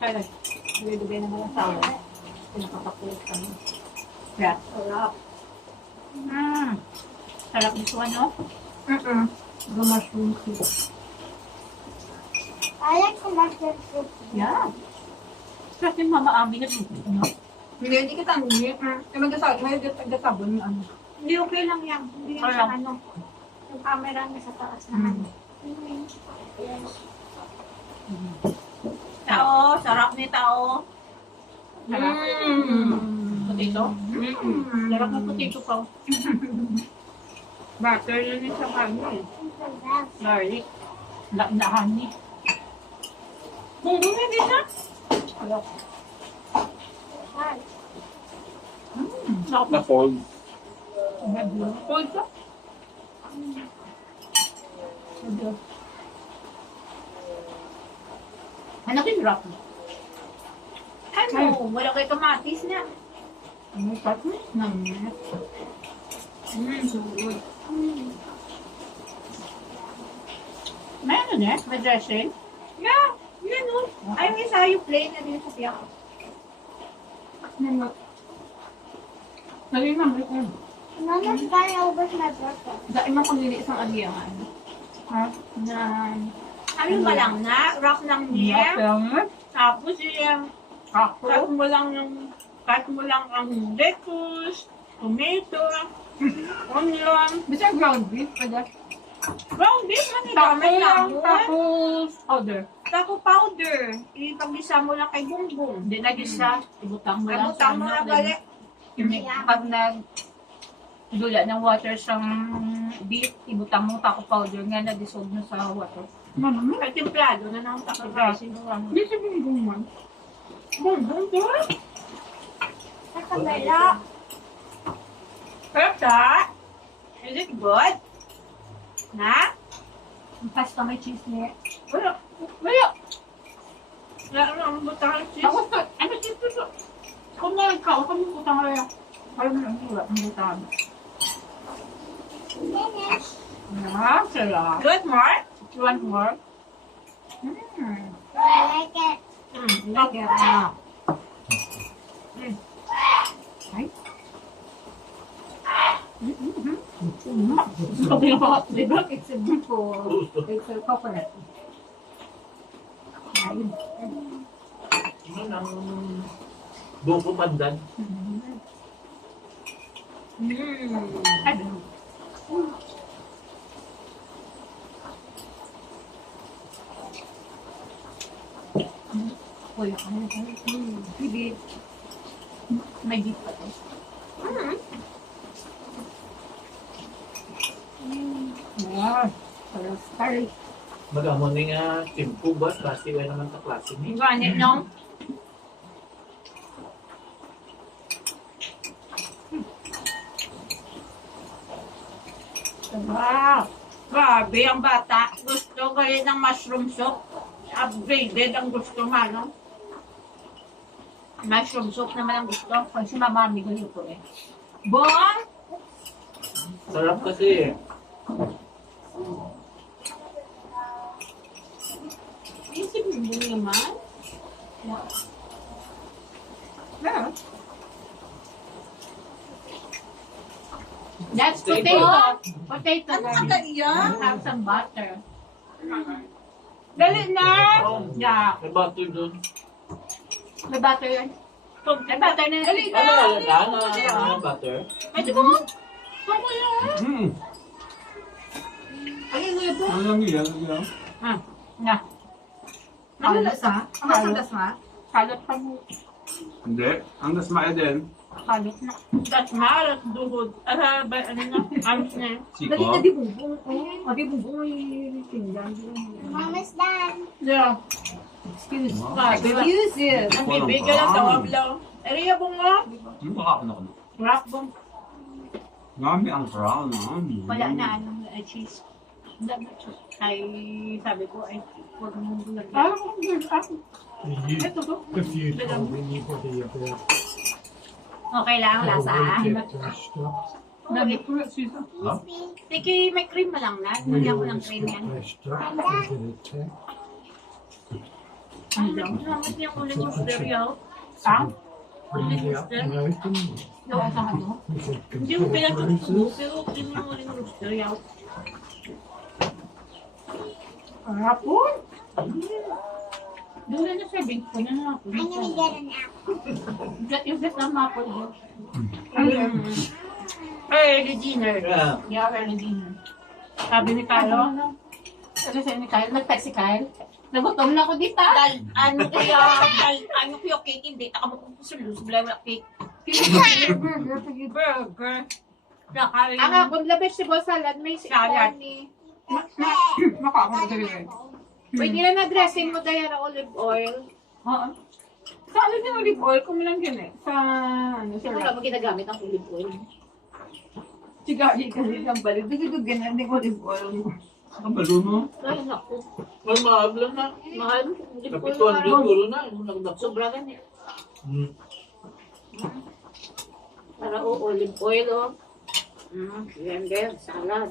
Kaya, bibigay naman ang sawa. Pinakapakulit kami. Yeah. Sarap. Sarap nito ano? The mushroom soup. I like the mushroom soup. Yeah. Kasi mama amin na ano? Hindi kita hindi. May gasabon yung ano. Hindi okay lang yan. Hindi yan siya ano. Yung camera niya sa taas naman. Tao, sarap ni tao. Sarap. Potato? Sarap na potato pa. Butter yun yung sa kanya eh. Garlic. Lakdahan ni. Bumbong hindi siya. Sarap. Na-fold. Cold siya. Ano yung wrap mo? Ano? Wala kay kamatis na. Ano pa ito? So good. May ano niya? May dressing? Yeah, yun o. Ay, may sayo plain na din sa tiyak. Dali na, may ano. Mama's gonna over my birthday. Dahil man kung nili isang aliyangan. Ha? Na... Ano ba lang na? Wrap lang niya. Tapos yung cut mo lang ang lettuce, tomato, onion. Bisa ground beef, pwede. Ground beef man dami lang. Tapos powder. Taco powder. Ipag-isa mo lang kay Bongbong. Hindi nag-isa. Ibutang mo lang. Ibutang mo lang gali. Pag nag-dula ng water sa beef, ibutang mo taco powder nga na-dissolve na sa water. Ay, templado na ng taco dressing. Hindi si Bongbong man. Bongbong doon? Sa kabila. Perfect. Is it good? Na? Ang pasta may cheese niya. Wala. Wala. Wala ang butang cheese. Ako to, ano cheese to? Kung nagkao kami putang kaya. Parang ang wala, ang butang. Finish. Ah, sarap. Good, Mark? You want more? I like it. Like it. Ah. Ay. Sabi nga pa, di ba? It's a beef or it's a coconut. Ayun. Yun ang buko pandan. Ay, Uy, Bibi. May beef pa to. Wow. Sarap curry. Magamon ni nga timpo ba? Kasi wala naman ta klase ni. Ganit, no? Wow! Grabe ang bata. Gusto kayo ng mushroom soup. Upgraded ang gusto nga, no? Mushroom soup naman ang gusto. Kasi mamami ko luto eh. Bon! Sarap kasi eh. Isip mo naman? Yeah. That's Potato. Potato. Ano ka iyan? Have some butter. Dali na! Yeah. May butter doon. May butter yan. May butter na. Dali na! Ano? Ano butter? Pwede mo? Pwede mo yan. Ay, ito. Ano lang yan? Na. Ano lasa? Ano sa lasa? Salot pa mo. Hindi. Ang dasmaya din. Salot na. That's marat duhod. Ano na? Arms na. Siko. di bumbong. O di bumbong ay pinggan. Mama's done. Yeah. Excuse. Excuse you. Ang bibig ka lang tawag lang. Area mo nga. Baka ako na. Wrap mo. Ngami ang crown. Wala na anong cheese. Ay, sabi ko, ay, huwag mong lagyan. Ah, ito to. If you told me anybody about Okay lang, how lasa. we get their stuff, Dami ko siya. Huh? Sige, may cream mo lang na. we Lagyan mo ng always cream put yan. their stuff into the tank. Salamat niya ko lang yung stereo. Really, American. Yung sa ano? Hindi mo pinatutubo, pero hindi mo ulit yung stereo. Hapon. Doon na sa big ko na lang ako. Yung Vietnam apple doon. Early dinner. Yeah, early dinner. Sabi ni Carlo, ano siya ni Kyle? Nag-text si Kyle. Nagutom na ako dito. Ano ko yung cake, hindi. Nakamukusulus, wala cake. Burger. Nakain. Ang hapon na vegetable salad, may Salad. ni. Nakakaroon. Pwede na na-dressing mo dahil na olive oil. Oo. Sa ano yung olive oil? Kung lang yun eh. Sa ano, Hindi mo naman ginagamit ang olive oil. Sigari kasi ng balik. Dito ganyan yung olive oil mo. Ang balo mo. Ay, naku. May mahal lang na. Mahal. Olive oil. Kapituan parang yung ulo na. Yung nagdakso. Sobra ganyan. Hmm. Para olive oil Ganda, salad.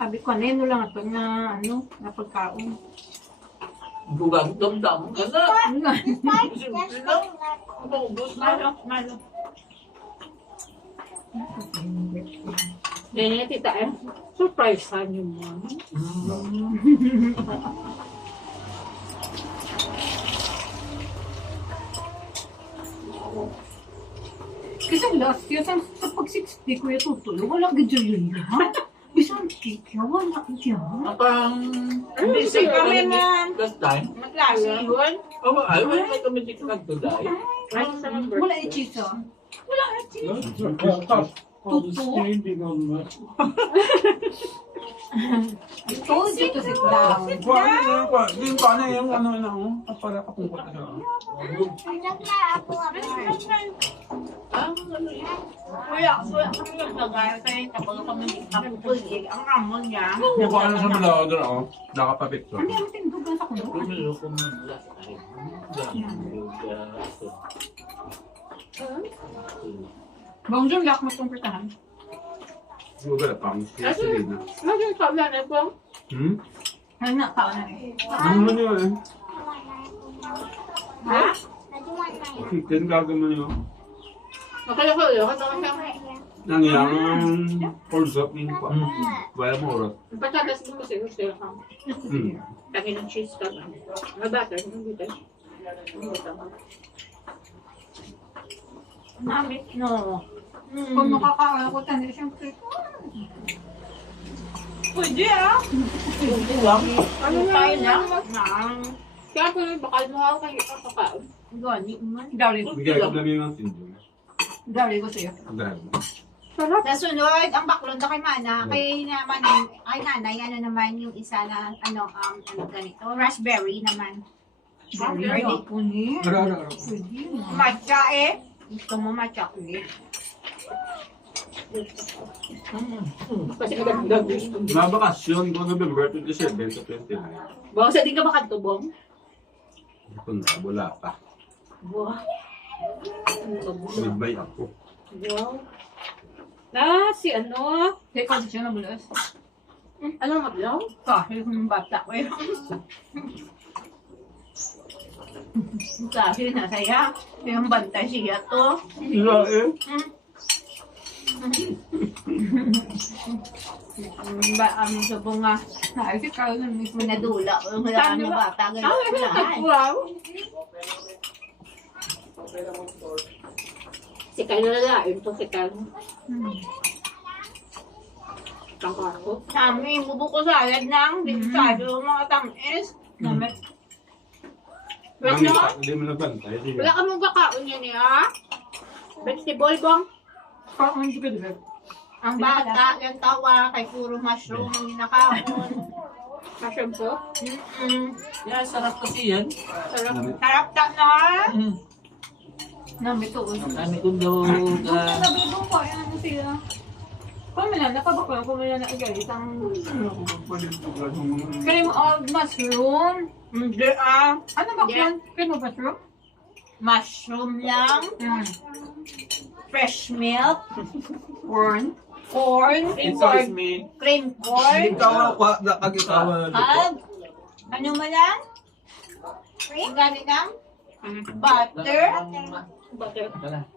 Sabi ko, ano lang ito na ano, na pagkaon. Bugang damdam ka na. Simple lang. Maubos na. Malo. Ganyan, tita surprise ka niyo mo. Kasi last year, sa pag-60 ko yung tutulo, wala gadyo yun ha? Isang cake yun, wala yan. Apang... Busy kami, man. Last time. Maglala yun. Oh, ay, wala kami dito nagtuday. Ay, sa number. Wala yung cheese ah. Wala yung cheese. Standing on that. I told you to sit down. Yung paano yung ano na ako? Para kapungkot na siya. Kuya, kami naglagay kayo kapag kami nagpapulig. Ang ramon niya. Yung paano sa malawa doon ako? Nakapapicture. Hindi, ang tindugan sa kuno. Bumilo ko man last time. Bonjour, yak mo itong pertahan. Google pang. Yes, na. Maging kaulan na po. Ano na, tao na eh. Ano man yun eh? Ha? Chicken gagawin yun. Makala ko yun. Ano ka Nangyang hold up din ko. Wala mo oras. patatas mo kasi gusto ka. Lagi ng cheese ka. May butter. Hindi tayo. Namit, no. Kung makakaano ko tayo, siyempre. Pwede ah. Ano tayo na? Kaya po yung bakal mo ako kayo kakakaon. Gani man. Dari ko. Bigay ko lang yung sindong. Dari ko sa'yo. Dahil. Nasunod, ang baklon na kay Mana, kay naman, ay nanay, ano naman yung isa na, ano ganito, raspberry naman. Dari ko ni. Matcha eh. Gusto mo matcha ulit. Kasi agad gusto. Mabakasyon ko November 27 to 29. Bawa sa di ka makatubong. Kung wala pa. Wow. Midbay ako. Wow. Si ano? Teka, di siya nabulas. Ano mablaw? Kahit kung bata ko yun. Kahit nasaya. Yung bantay siya to. Wala eh. Sa bunga. Ay, si Carl na mismo nadula. Wala Tama ano ba? bata. Wow. Si Kyle na lalain to, si Kyle. Tangka ko. Kami, bubuko salad ng sabi yung mga tamis. Namit. Hindi mo nabantay. Wala ka mong kakaon yan ha? Vegetable bang? Parang hindi ko diba? Ang bata, yung tawa, kay puro mushroom ang ninakaon. Mushroom po? Yeah, sarap kasi yan. Sarap ta na. Namit to. Kami kundog. Nabibong ko, ano sila? Kung may nakabakla, kung may naagay, isang cream of mushroom. Hindi Ano ba yan? Cream of mushroom? mushroom lang. Fresh milk. Corn. Corn. me. Cream corn. Ikaw ako, nakagitawa na dito. Ano mo lang? Ang gamit ng butter. Butter.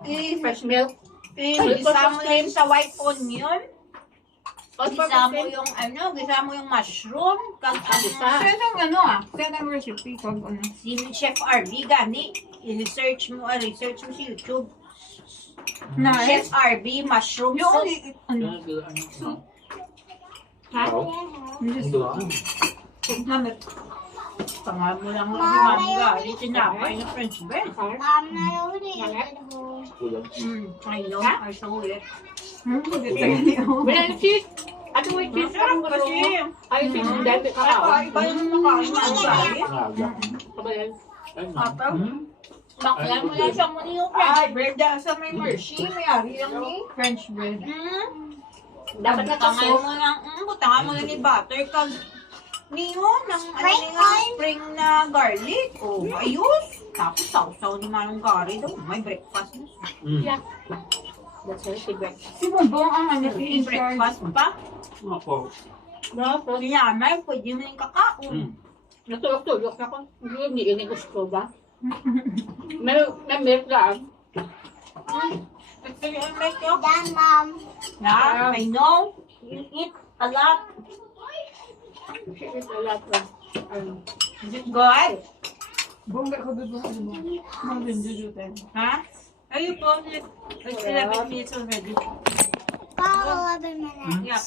I- Fresh milk. Gisa mo lang sa white onion. All Gisa mo yung gisa mo yung mushroom. Gisa. Saan ang recipe? Kung ano? Si Chef RB gani. I-research mo sa YouTube. Chef RB mushroom Yung soup. Ha? Tanga mo lang si Mami Gali. Tinapay na French bread. I know. I saw it. Wala yung cheese. Ano mo yung cheese? Sarap kasi. Ay, cheese. Ang dami Ay, kakao. iba yung nakain na ang Gali. Kabayan. Baklan mo lang siya muna yung French bread dahil sa may mercy. May ari lang ni. French bread. Dapat na Butangan kaso. mo lang, butangan mo lang ni butter kag niyon ng spring na garlic. Oh, ayos. Tapos sausaw ni Manong Gary daw. May breakfast na. Yeah. That's her secret. Si Bonbong ang ano, May breakfast pa. Ako. No, Kailangan, pwede mo yung kakao. natulog-tulog ako. Hindi ini gusto ba? May milk lang. Ito yung make you. Yeah, I know. You eat a lot. Wala pa. Is it good? Bongga ko doon. Mga bindudutan. Ha? Ayun po. It's 11 minutes already. Follow 11 minutes. Yeah.